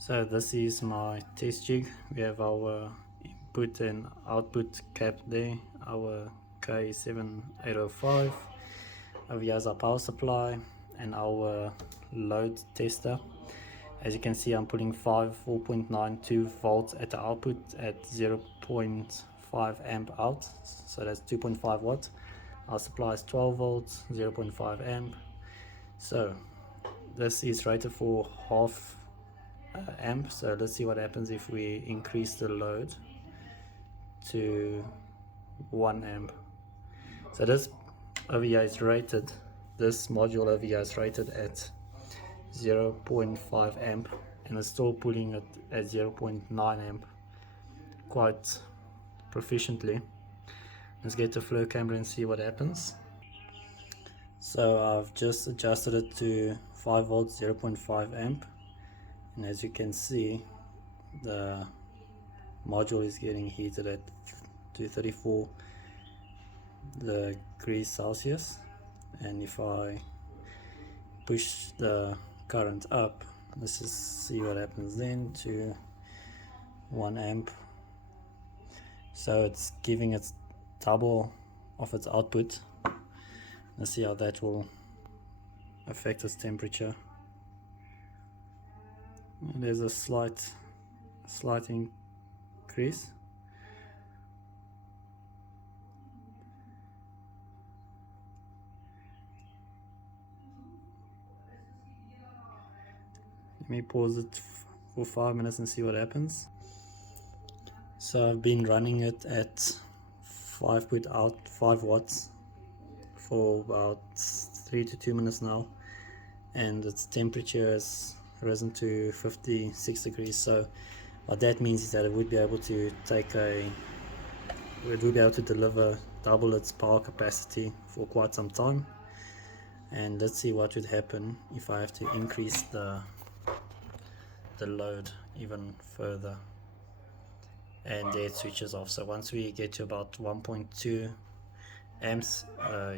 So this is my test jig. We have our input and output cap there, our K7805. Over here is our power supply and our load tester. As you can see, I'm putting 4.92 volts at the output at 0.5 amp out, so that's 2.5 watts. Our supply is 12 volts, 0.5 amp. So this is rated for half amp. So let's see what happens if we increase the load to 1 amp. So this over here is rated, this module over here is rated at 0.5 amp and it's still pulling it at 0.9 amp quite proficiently. Let's get the flow camera and see what happens. So I've just adjusted it to 5 volts, 0.5 amp, and as you can see, the module is getting heated at 234 degrees Celsius. And if I push the current up, let's just see what happens then, to 1 amp. So it's giving it double of its output. Let's see how that will affect its temperature. And there's a slight increase. Let me pause it for 5 minutes and see what happens. So I've been running it at 5 watts for about 3 to 2 minutes now, and its temperature has risen to 56 degrees. So what that means is that it would be able to deliver double its power capacity for quite some time. And let's see what would happen if I have to increase the load even further, and there it switches off. So once we get to about 1.2 amps,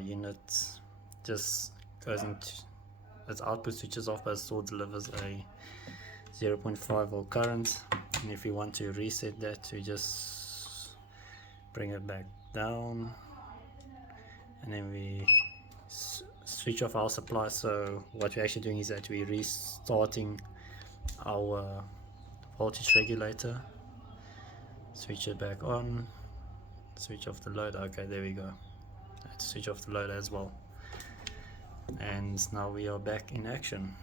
unit just goes into its output, switches off, but it still delivers a 0.5 volt current. And if we want to reset that, we just bring it back down, and then we switch off our supply. So what we're actually doing is that we're restarting our voltage regulator, switch it back on, switch off the load. Okay, there we go. I had to switch off the load as well, and now we are back in action.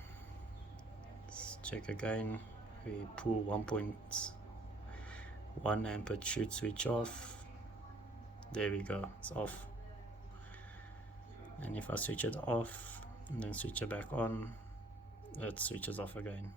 Let's check again. We pull 1.1 amp, it should switch off. There we go, it's off. And if I switch it off and then switch it back on, it switches off again.